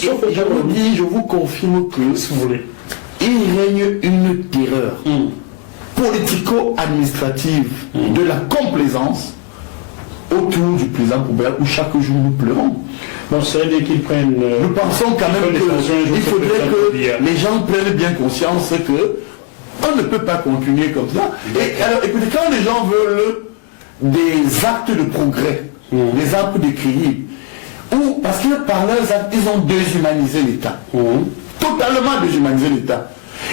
sauf que je vous confirme que, si vous voulez, il règne une terreur politico-administrative de la complaisance autour du président Poubert où chaque jour nous pleurons. Bon, c'est bien qu'ils prennent. Nous pensons quand même qu'il faudrait que les gens prennent bien conscience que on ne peut pas continuer comme ça. Et alors, écoutez, quand les gens veulent des actes de progrès, des actes d'équilibre, ou parce que par leurs actes, ils ont déshumanisé l'État. Totalement déshumanisé l'État.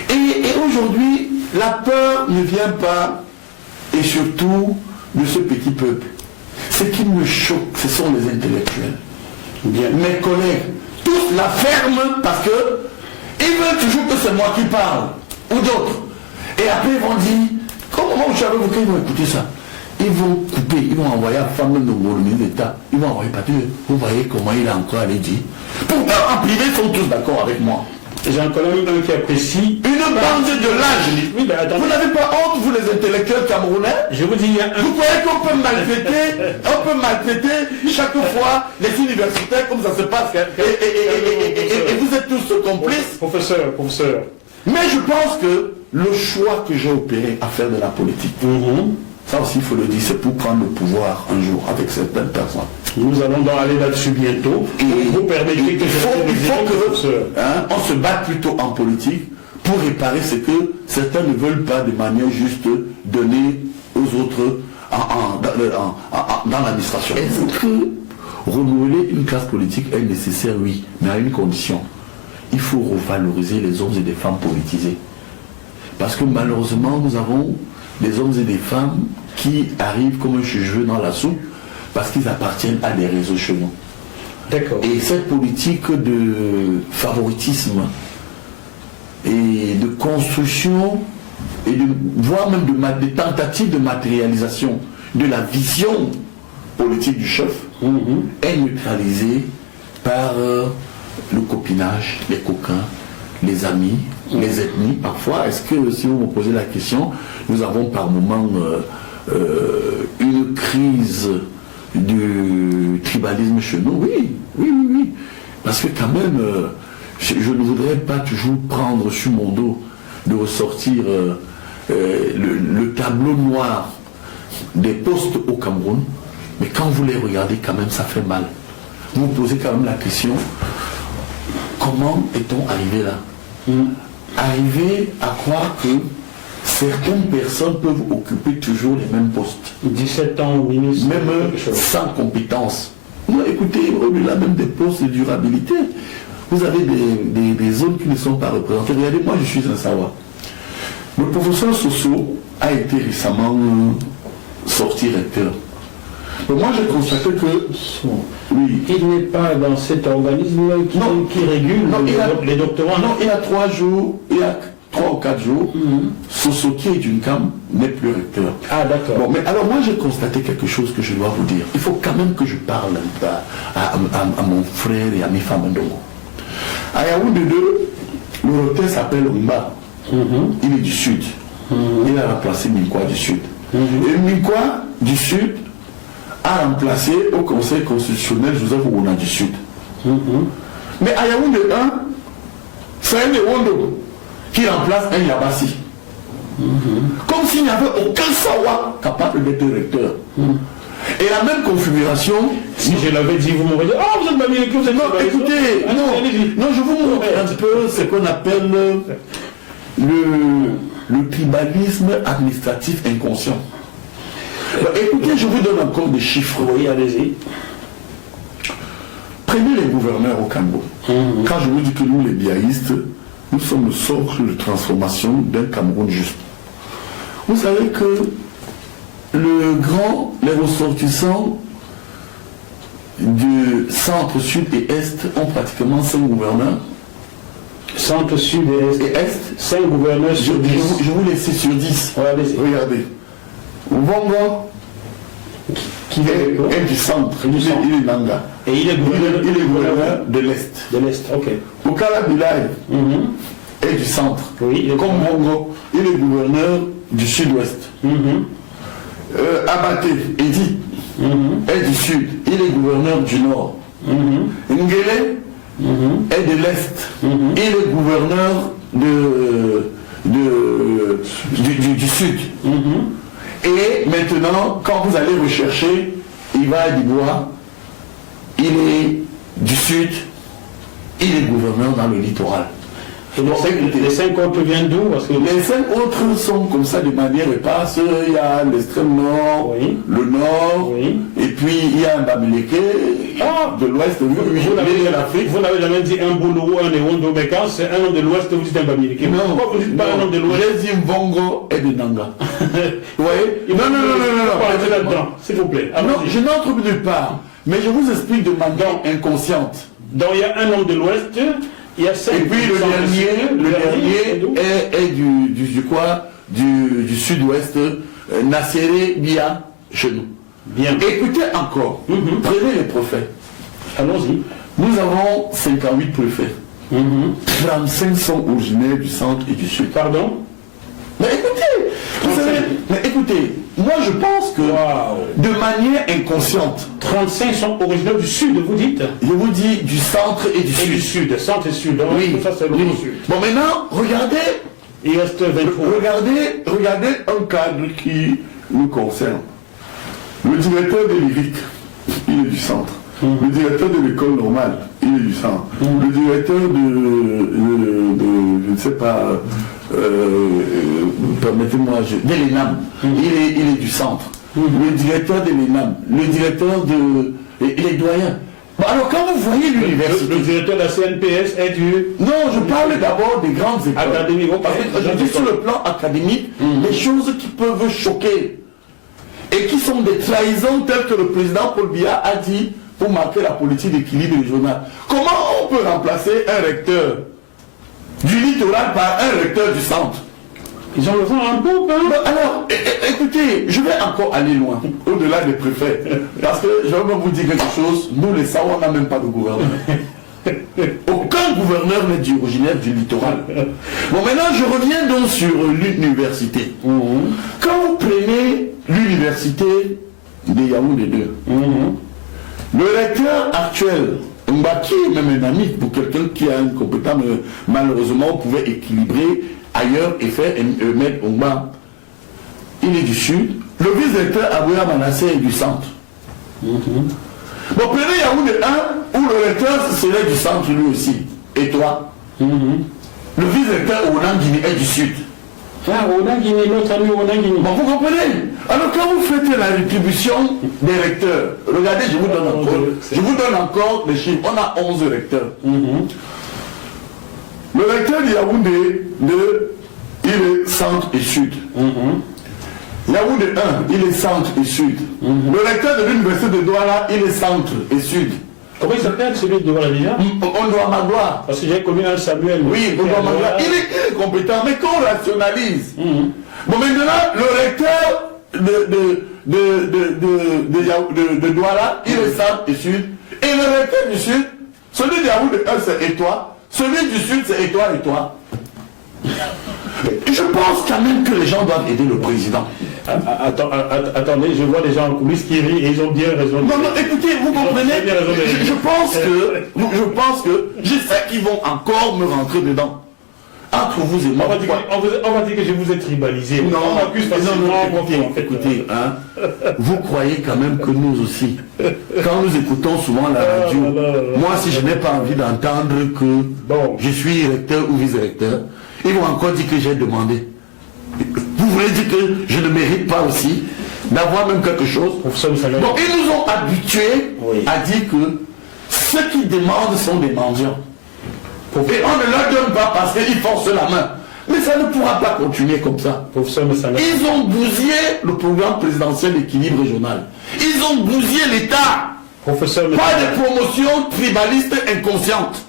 Et aujourd'hui, la peur ne vient pas, et surtout, de ce petit peuple. Ce qui me choque, ce sont les intellectuels. Bien. Mes collègues, tous la ferment parce que ils veulent toujours que c'est moi qui parle, ou d'autres. Et après ils vont dire, comment vous savez qu'ils vont écouter ça? Ils vont couper, ils vont envoyer à la femme de le ministre d'État, ils vont envoyer partout. Vous voyez comment il a encore allé dire. Pourtant en privé ils sont tous d'accord avec moi. J'ai un collègue qui apprécie une bande de l'âge. Oui, vous n'avez pas honte, vous les intellectuels camerounais? Je vous dis, vous croyez qu'on peut maltraiter chaque fois les universitaires comme ça se passe et vous êtes tous complices? Professeur. Mais je pense que le choix que j'ai opéré à faire de la politique, ça aussi il faut le dire, c'est pour prendre le pouvoir un jour avec certaines personnes. Nous allons donc aller là-dessus bientôt. Et vous permettez que il faut on se batte plutôt en politique pour réparer ce que certains ne veulent pas de manière juste donner aux autres dans l'administration. Est-ce que renouveler une classe politique est nécessaire? Oui, mais à une condition. Il faut revaloriser les hommes et des femmes politisés. Parce que malheureusement, nous avons des hommes et des femmes qui arrivent comme un cheveu dans la soupe parce qu'ils appartiennent à des réseaux chez nous. D'accord. Et cette politique de favoritisme et de construction et voire même de tentatives de matérialisation de la vision politique du chef est neutralisée par le copinage, les coquins, les amis, les ethnies. Parfois, est-ce que, si vous me posez la question, nous avons par moments une crise du tribalisme chez nous? Oui. Parce que quand même, je ne voudrais pas toujours prendre sur mon dos de ressortir le tableau noir des postes au Cameroun, mais quand vous les regardez, quand même, ça fait mal. Vous vous posez quand même la question, comment est-on arrivé là? Arriver à croire que certaines personnes peuvent occuper toujours les mêmes postes. 17 ans au ministre. Même sans compétence. Non, écoutez, au-delà même des postes de durabilité, vous avez des zones qui ne sont pas représentées. Regardez, moi je suis un Sawa. Le professeur Soso a été récemment sorti recteur. Mais moi j'ai constaté que... Oui. Il n'est pas dans cet organisme qui régule les doctorants. Non, il y a 3 jours, il y a 3 ou 4 jours, Soso qui est d'une cam n'est plus recteur. Ah d'accord. Bon, mais alors moi j'ai constaté quelque chose que je dois vous dire. Il faut quand même que je parle à mon frère et à mes femmes Ndongo. À Yaoundé 2, le recteur s'appelle Rumba. Il est du sud. Il a remplacé Minkwa du sud. Et Minkwa du sud a remplacé au Conseil constitutionnel Joseph Ouna du Sud. Mais à Yaoundé 1, c'est un Ewondo qui remplace un Yabassi. Comme s'il n'y avait aucun Sawa capable d'être recteur. Et la même configuration, si je l'avais dit, vous m'aurez dit, ah, vous êtes pas bien écrit, vous êtes non, écoutez, non, je vous montre un peu ce qu'on appelle le tribalisme administratif inconscient. Écoutez, je vous donne encore des chiffres. Oui, allez-y. Prenez les gouverneurs au Cameroun. Quand je vous dis que nous, les biaïstes, nous sommes le socle de transformation d'un Cameroun juste. Vous savez que les ressortissants du centre, sud et est ont pratiquement 5 gouverneurs. Centre, sud et est, 5 gouverneurs sur 10. Je vous laisse sur 10. Regardez. Vongo, qui est du centre, il est Nanga. Et il est gouverneur de l'Est. De l'Est, ok. Okala Bilay est du centre. Oui, comme Vongo, il est gouverneur du sud-ouest. Abaté, Edi, est du sud, il est gouverneur du nord. Ngele est de l'Est. Et le gouverneur du Sud. Et maintenant, quand vous allez rechercher, Iva Dibois, il est du Sud, il est gouverneur dans le littoral. Et les 5 autres viennent d'où? Les 5 autres sont comme ça de manière éparse. Il y a l'extrême nord, le nord, et puis il y a un Bamileke de l'ouest. Vous n'avez jamais dit un Boulou, un Ewondo, mais quand c'est un homme de l'ouest, vous dites un Bamileke. Non, pourquoi vous dites pas un homme de l'ouest? J'ai dit Mbongo et de Nanga. Vous voyez? Non. S'il vous plaît. Non, je n'entre nulle part, mais je vous explique de manière inconsciente. Donc il y a un homme de l'ouest. Il y a 5 et puis le dernier est du sud-ouest, Nasséré Bia, chez nous. Bien. Écoutez encore, prenez les préfets. Allons-y. Nous avons 58 préfets. 35 sont originaires du centre et du sud. Pardon? Mais écoutez, vous savez, moi je pense que de manière inconsciente, 35 sont originaires du sud, vous dites? Je vous dis du centre et du sud. Du sud, centre et sud. Donc, oui. Ça, c'est le sud. Bon, maintenant, regardez. Il reste 23. Regardez un cadre qui nous concerne. Le directeur de l'IRIC, il est du centre. Le directeur de l'école normale, il est du centre. Le directeur je ne sais pas, permettez-moi, de l'ENAM, il est du centre. Le directeur de l'ENAM, le directeur il est doyen. Bon, alors quand vous voyez l'université... Le directeur de la CNPS est du... Non, je parle d'abord des grandes écoles. Académique. Parce que je dis sur le plan académique, des choses qui peuvent choquer et qui sont des trahisons telles que le président Paul Biya a dit pour marquer la politique d'équilibre régional. Comment on peut remplacer un recteur du littoral par un recteur du centre? Ils ont le vent en poupe, hein? Alors, écoutez, je vais encore aller loin, au-delà des préfets. Parce que je vais vous dire quelque chose, nous les Sawa, on n'a même pas de gouverneur. Aucun gouverneur n'est originaire du littoral. Bon, maintenant, je reviens donc sur l'université. Quand vous prenez l'université de Yaoundé 2, le recteur actuel, Mbaki est même un ami pour quelqu'un qui a une compétence, malheureusement, on pouvait équilibrer ailleurs et faire mettre Ongba. Il est du sud. Le vice-recteur Abouya Manassé est du centre. Bon, prenez Yaoundé 1, où le recteur serait du centre lui aussi. Et toi? Le vice-recteur Onangini est du sud. Ah, Onangini, notre ami Onangini. Bon, vous comprenez? Alors quand vous faites la rétribution des recteurs, regardez, je vous donne encore les chiffres. On a 11 recteurs. Le recteur de Yaoundé 2, il est centre et sud. Yaoundé 1, il est centre et sud. Le recteur de l'université de Douala, il est centre et sud. Comment il s'appelle celui de Douala déjà? On doit Magloire. Parce que j'ai connu un Samuel. Oui, on doit Magloire. Il est compétent, mais qu'on rationalise. Bon, maintenant, le recteur de Douala, il est centre et sud. Et le recteur du sud, celui de Yaoundé 1, c'est et toi. Celui du sud, c'est et toi et toi. Je pense quand même que les gens doivent aider le président. Attendez, je vois des gens en coulisses qui rient et ils ont bien raison. Non, écoutez, vous comprenez, je pense que je sais qu'ils vont encore me rentrer dedans. Entre vous et moi. On va dire que je vous ai tribalisé. Non, on m'accuse facilement. Écoutez, hein, vous croyez quand même que nous aussi, quand nous écoutons souvent la radio, moi si je n'ai pas envie d'entendre que je suis recteur ou vice-recteur, ils vont encore dire que j'ai demandé. Vous voulez dire que je ne mérite pas aussi d'avoir même quelque chose? Donc ils nous ont habitués à dire que ceux qui demandent sont des mendiants. Et on ne leur donne pas parce qu'ils forcent la main. Mais ça ne pourra pas continuer comme ça. Ils ont bousillé le programme présidentiel d'équilibre régional. Ils ont bousillé l'État. Pas de promotion tribaliste inconsciente.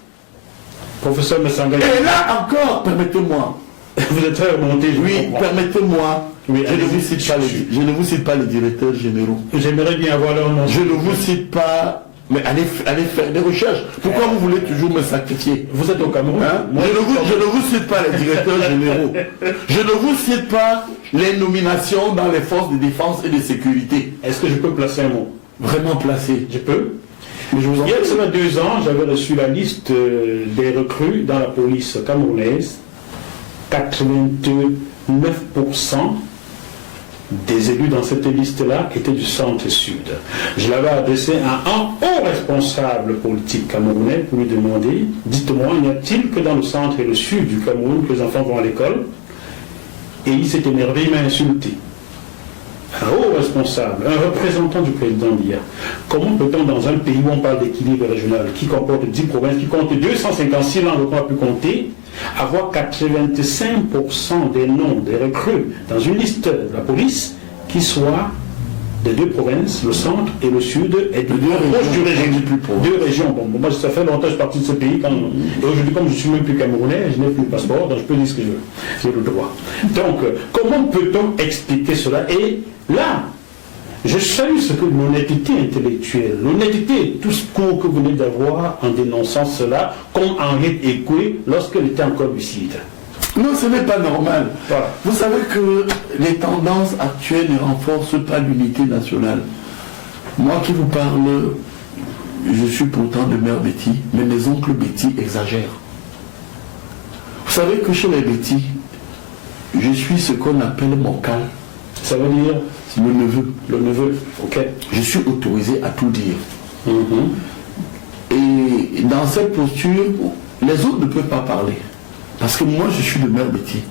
Professeur Messanga. Et là encore, permettez-moi. Vous êtes très remonté. Oui, permettez-moi. Oui, je ne vous cite pas les directeurs généraux. J'aimerais bien avoir leur nom. Je ne vous cite pas. Mais allez faire des recherches. Pourquoi vous voulez toujours me sacrifier? Vous êtes au Cameroun, hein? Je ne vous cite pas les directeurs généraux. Je ne vous cite pas les nominations dans les forces de défense et de sécurité. Est-ce que je peux placer un mot? Vraiment placer. Je peux. Il y a seulement 2 ans, j'avais reçu la liste des recrues dans la police camerounaise. 89% des élus dans cette liste-là étaient du centre-sud. Je l'avais adressé à un haut responsable politique camerounais pour lui demander, dites-moi, n'y a-t-il que dans le centre et le sud du Cameroun que les enfants vont à l'école? Et il s'est énervé, il m'a insulté. Un haut responsable, un représentant du président d'hier. Comment peut-on, dans un pays où on parle d'équilibre régional, qui comporte 10 provinces, qui compte 256 langues qu'on a pu compter, avoir 85% des noms des recrues dans une liste de la police qui soient des 2 provinces, le centre et le sud, et de 2 régions. 2 régions. Bon, moi, ça fait longtemps que je suis parti de ce pays. Et aujourd'hui, comme je ne suis même plus camerounais, je n'ai plus le passeport, donc je peux dire ce que je veux. J'ai le droit. Donc, comment peut-on expliquer cela? Et là, je salue ce que l'honnêteté intellectuelle, l'honnêteté, tout ce cours que vous venez d'avoir en dénonçant cela, comme Henriette Ekoué lorsqu'elle était encore lucide. Non, ce n'est pas normal. Voilà. Vous savez que les tendances actuelles ne renforcent pas l'unité nationale. Moi qui vous parle, je suis pourtant de mère Betty, mais mes oncles Betty exagèrent. Vous savez que chez les Betty, je suis ce qu'on appelle moncal. Ça veut dire le neveu. Le neveu, ok. Je suis autorisé à tout dire. Et dans cette posture, les autres ne peuvent pas parler. Parce que moi, je suis de mère Betty.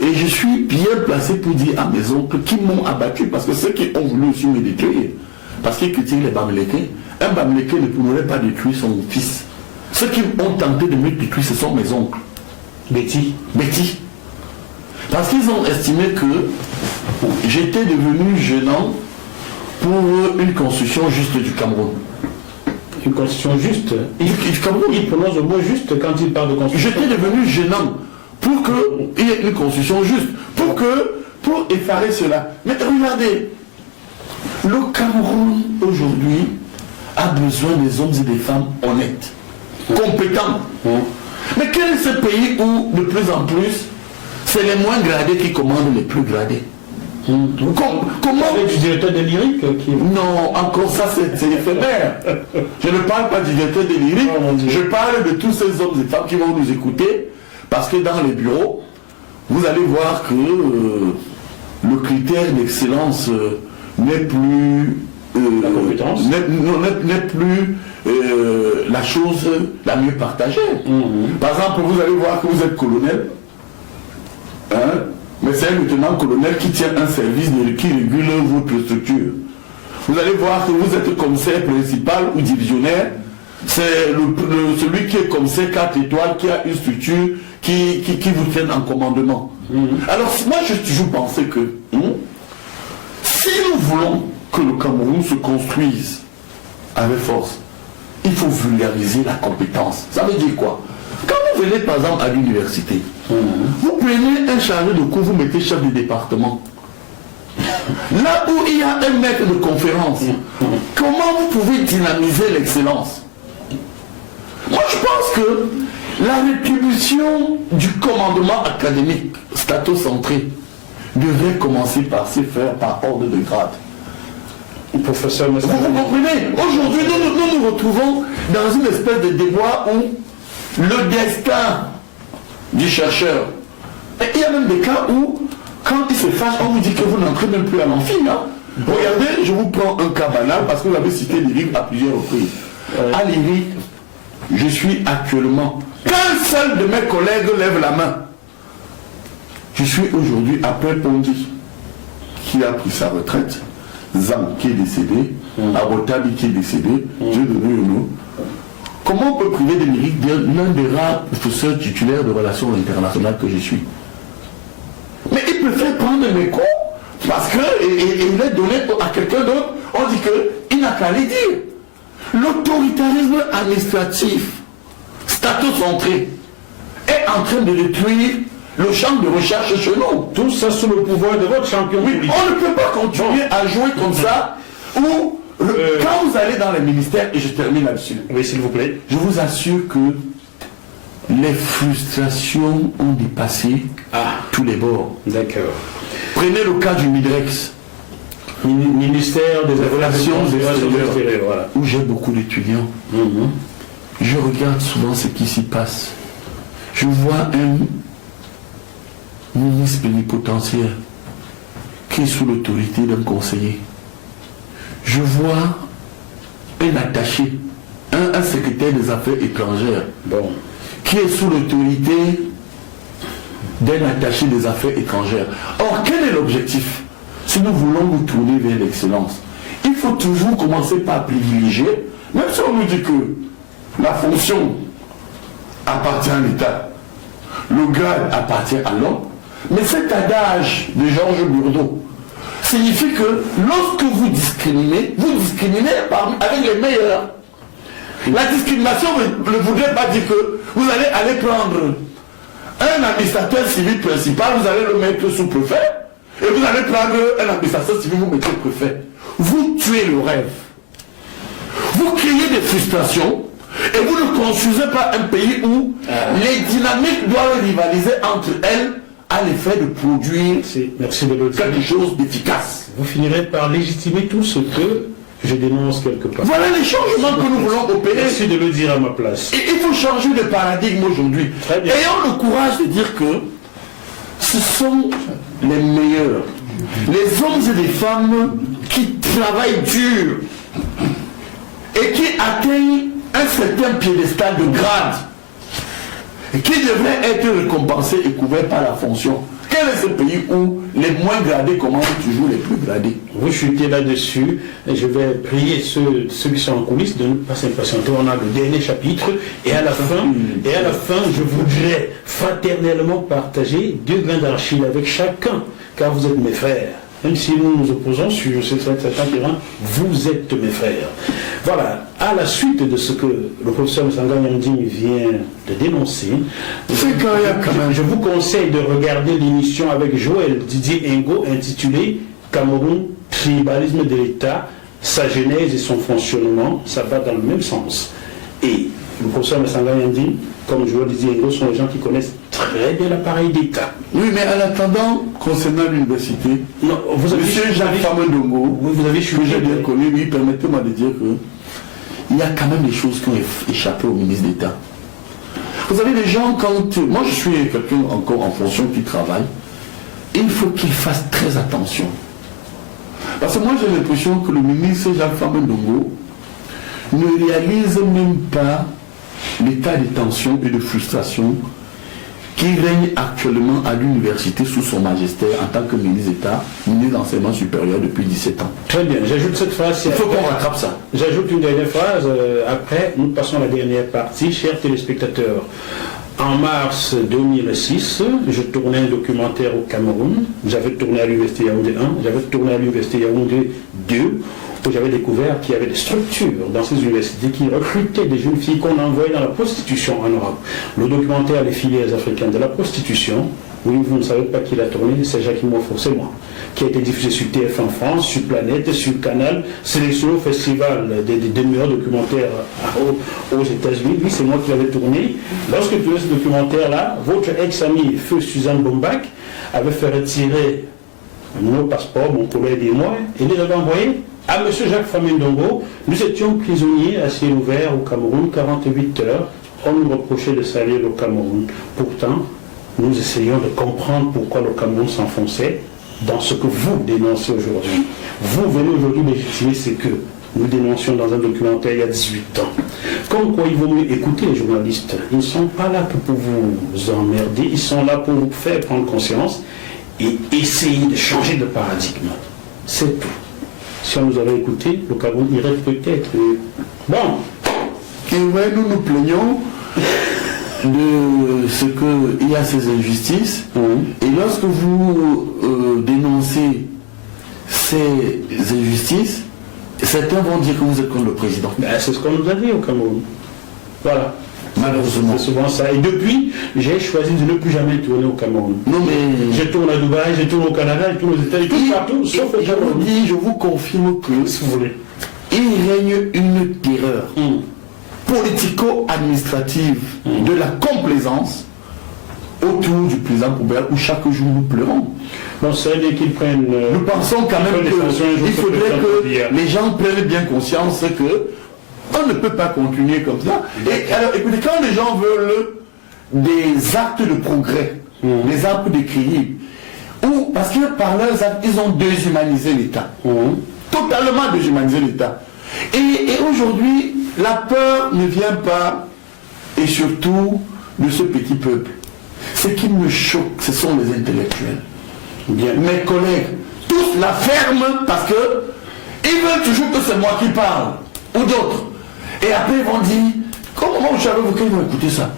Et je suis bien placé pour dire à mes oncles qui m'ont abattu, parce que ceux qui ont voulu aussi me détruire, parce qu'ils critiquent les Bamileke, un Bamileke ne pourrait pas détruire son fils. Ceux qui ont tenté de me détruire, ce sont mes oncles. Betty. Parce qu'ils ont estimé que j'étais devenu gênant pour une construction juste du Cameroun. Une constitution juste. Il prononce le mot juste quand il parle de constitution. J'étais devenu gênant pour qu'il y ait une constitution juste, pour effarer cela. Mais regardez, le Cameroun aujourd'hui a besoin des hommes et des femmes honnêtes, compétents. Mais quel est ce pays où de plus en plus c'est les moins gradés qui commandent les plus gradés? Comment du directeur de lyrique qui... Non, encore ça c'est éphémère. Je ne parle pas du directeur de lyrique, je parle de tous ces hommes et femmes qui vont nous écouter, parce que dans les bureaux, vous allez voir que le critère d'excellence n'est plus la compétence, n'est plus la chose la mieux partagée. Par exemple, vous allez voir que vous êtes colonel, mais c'est un lieutenant-colonel qui tient un service qui régule votre structure. Vous allez voir que vous êtes commissaire principal ou divisionnaire. C'est celui qui est commissaire 4 étoiles, qui a une structure qui vous tienne en commandement. Alors moi j'ai toujours pensé que si nous voulons que le Cameroun se construise avec force, il faut vulgariser la compétence. Ça veut dire quoi? Quand vous venez par exemple à l'université, vous prenez un chargé de cours, vous mettez chef de département. Là où il y a un maître de conférence, comment vous pouvez dynamiser l'excellence? Moi je pense que la rétribution du commandement académique statocentré devrait commencer par se faire par ordre de grade. Professeur, vous comprenez? Aujourd'hui, nous nous retrouvons dans une espèce de déboire où le destin du chercheur. Et il y a même des cas où, quand il se fâche, on vous dit que vous n'entrez même plus à l'amphi. Regardez, je vous prends un cas banal parce que vous avez cité l'IRIC à plusieurs reprises. À l'IRIC, je suis actuellement, qu'un seul de mes collègues lève la main. Je suis aujourd'hui après Pondy, qui a pris sa retraite, Zam qui est décédé, Abotabi qui est décédé, Dieu donné le nom. Comment on peut priver de l'IRIC l'un des rares professeurs titulaires de relations internationales que je suis? Mais il préfère prendre mes cours parce qu'il est donné à quelqu'un d'autre. On dit qu'il n'a qu'à les dire. L'autoritarisme administratif, statocentré, est en train de détruire le champ de recherche chez nous. Tout ça sous le pouvoir de votre champion. Oui, on ne peut pas continuer à jouer comme ça où... Quand vous allez dans les ministères, et je termine là-dessus. Oui, s'il vous plaît. Je vous assure que les frustrations ont dépassé tous les bords. D'accord. Prenez le cas du Midrex. Ministère des Relations extérieures, voilà. où j'ai beaucoup d'étudiants. Je regarde souvent ce qui s'y passe. Je vois un ministre plénipotentiaire qui est sous l'autorité d'un conseiller. Je vois un attaché, un secrétaire des affaires étrangères, qui est sous l'autorité d'un attaché des affaires étrangères. Or, quel est l'objectif? Si nous voulons nous tourner vers l'excellence, il faut toujours commencer par privilégier, même si on nous dit que la fonction appartient à l'État, le grade appartient à l'homme, mais cet adage de Georges Bourdeau signifie que lorsque vous discriminez avec les meilleurs. La discrimination ne voudrait pas dire que vous allez aller prendre un administrateur civil principal, vous allez le mettre sous-préfet, et vous allez prendre un administrateur civil, vous mettez préfet. Vous tuez le rêve. Vous créez des frustrations, et vous ne construisez pas un pays où les dynamiques doivent rivaliser entre elles à l'effet de produire quelque chose d'efficace. Vous finirez par légitimer tout ce que je dénonce quelque part. Voilà les changements que nous voulons opérer. Merci de le dire à ma place. Et il faut changer de paradigme aujourd'hui. Ayons le courage de dire que ce sont les meilleurs, les hommes et les femmes qui travaillent dur et qui atteignent un certain piédestal de grade et qui devraient être récompensés et couverts par la fonction. Quel est ce pays où les moins gradés commandent toujours les plus gradés? Vous chutez là-dessus. Je vais prier ceux qui sont en coulisses de ne pas s'impatienter. On a le dernier chapitre. Et à la fin, je voudrais fraternellement partager 2 grains d'argile avec chacun, car vous êtes mes frères. Même si nous nous opposons sur certains terrains, vous êtes mes frères. Voilà, à la suite de ce que le professeur Msanga Nyanding vient de dénoncer, je vous conseille de regarder l'émission avec Joël Didier Ngo intitulée Cameroun, tribalisme de l'État, sa genèse et son fonctionnement. Ça va dans le même sens. Et le professeur Msanga Nyanding, comme Joël Didier Ngo, sont les gens qui connaissent très bien l'appareil d'État. Oui, mais en attendant, concernant l'université, monsieur Jacques Famendongo, vous avez que j'ai bien connu, lui, permettez-moi de dire que il y a quand même des choses qui ont échappé au ministre d'État. Vous avez des gens, moi je suis quelqu'un encore en fonction qui travaille, il faut qu'il fasse très attention. Parce que moi j'ai l'impression que le ministre Jacques Famendongo ne réalise même pas l'état de tension et de frustration qui règne actuellement à l'université sous son magistère en tant que ministre d'État, ministre d'enseignement supérieur depuis 17 ans. Très bien, j'ajoute cette phrase. Il faut qu'on rattrape ça. J'ajoute une dernière phrase, après nous passons à la dernière partie. Chers téléspectateurs, en mars 2006, je tournais un documentaire au Cameroun. J'avais tourné à l'université Yaoundé 1, j'avais tourné à l'université Yaoundé 2, où j'avais découvert qu'il y avait des structures dans ces universités qui recrutaient des jeunes filles qu'on envoyait dans la prostitution en Europe. Le documentaire Les filières africaines de la prostitution, oui, vous ne savez pas qui l'a tourné, c'est Jacques Moffo, c'est moi, qui a été diffusé sur TF1 France, sur Planète, sur Canal, sélectionné au festival des meilleurs documentaires aux États-Unis. Oui, c'est moi qui l'avais tourné. Lorsque tu as ce documentaire-là, votre ex-ami, feu Suzanne Bombach, avait fait retirer nos passeports, mon collègue et moi, et les avait envoyés à M. Jacques Famendongo. Nous étions prisonniers à ciel ouvert au Cameroun, 48 heures. On nous reprochait de salir le Cameroun. Pourtant, nous essayons de comprendre pourquoi le Cameroun s'enfonçait dans ce que vous dénoncez aujourd'hui. Vous venez aujourd'hui légitimer ce que nous dénoncions dans un documentaire il y a 18 ans. Comme quoi il vaut mieux écouter les journalistes. Ils ne sont pas là que pour vous emmerder, ils sont là pour vous faire prendre conscience et essayer de changer de paradigme. C'est tout. Si on nous avait écouté, le Cameroun irait peut-être. Bon. Et ouais, nous nous plaignons de ce qu'il y a ces injustices. Et lorsque vous dénoncez ces injustices, certains vont dire que vous êtes contre le président. Ben, c'est ce qu'on nous a dit au Cameroun. Voilà. Malheureusement. C'est souvent ça. Et depuis, j'ai choisi de ne plus jamais tourner au Cameroun. Non mais... Je tourne à Dubaï, je tourne au Canada, je tourne aux États-Unis, tout partout, sauf au Cameroun. Je vous confirme que, si vous voulez, il règne une terreur politico-administrative de la complaisance autour du président Poubelle où chaque jour nous pleurons. Bon, c'est dire qu'ils prennent... Nous pensons quand même qu'il faudrait que les gens prennent bien conscience que on ne peut pas continuer comme ça. Et alors, écoutez, quand les gens veulent des actes de progrès, des actes d'équilibre, ou parce que par leurs actes, ils ont déshumanisé l'État. Totalement déshumanisé l'État. Et aujourd'hui, la peur ne vient pas, et surtout, de ce petit peuple. Ce qui me choque, ce sont les intellectuels. Bien. Mes collègues, tous la ferment parce que ils veulent toujours que c'est moi qui parle, ou d'autres. Et après, ils vont dire, comment vous savez qu'ils vont écouter ça?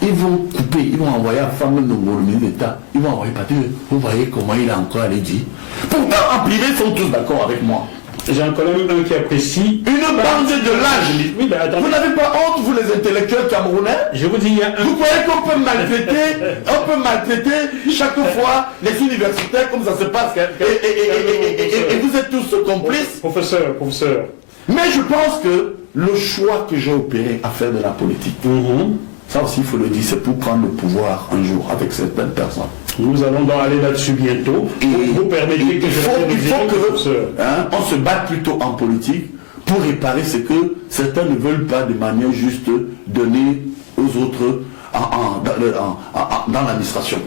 Ils vont couper, ils vont envoyer à femme de ministre d'État, ils vont envoyer partir. Vous voyez comment il a encore allé dire. Pourtant, en privé, ils sont tous d'accord avec moi. J'ai un collègue qui apprécie... Une bande de lâches. Oui, ben, vous n'avez pas honte, vous les intellectuels camerounais? Je vous dis, il y a un... Vous croyez qu'on peut maltraiter chaque fois les universitaires comme ça se passe et vous êtes tous complices? Professeur. Mais je pense que le choix que j'ai opéré à faire de la politique, ça aussi il faut le dire, c'est pour prendre le pouvoir un jour avec certaines personnes. Nous allons donc aller là-dessus bientôt. Et vous permettez que il faut on se batte plutôt en politique pour réparer ce que certains ne veulent pas de manière juste donner aux autres dans l'administration.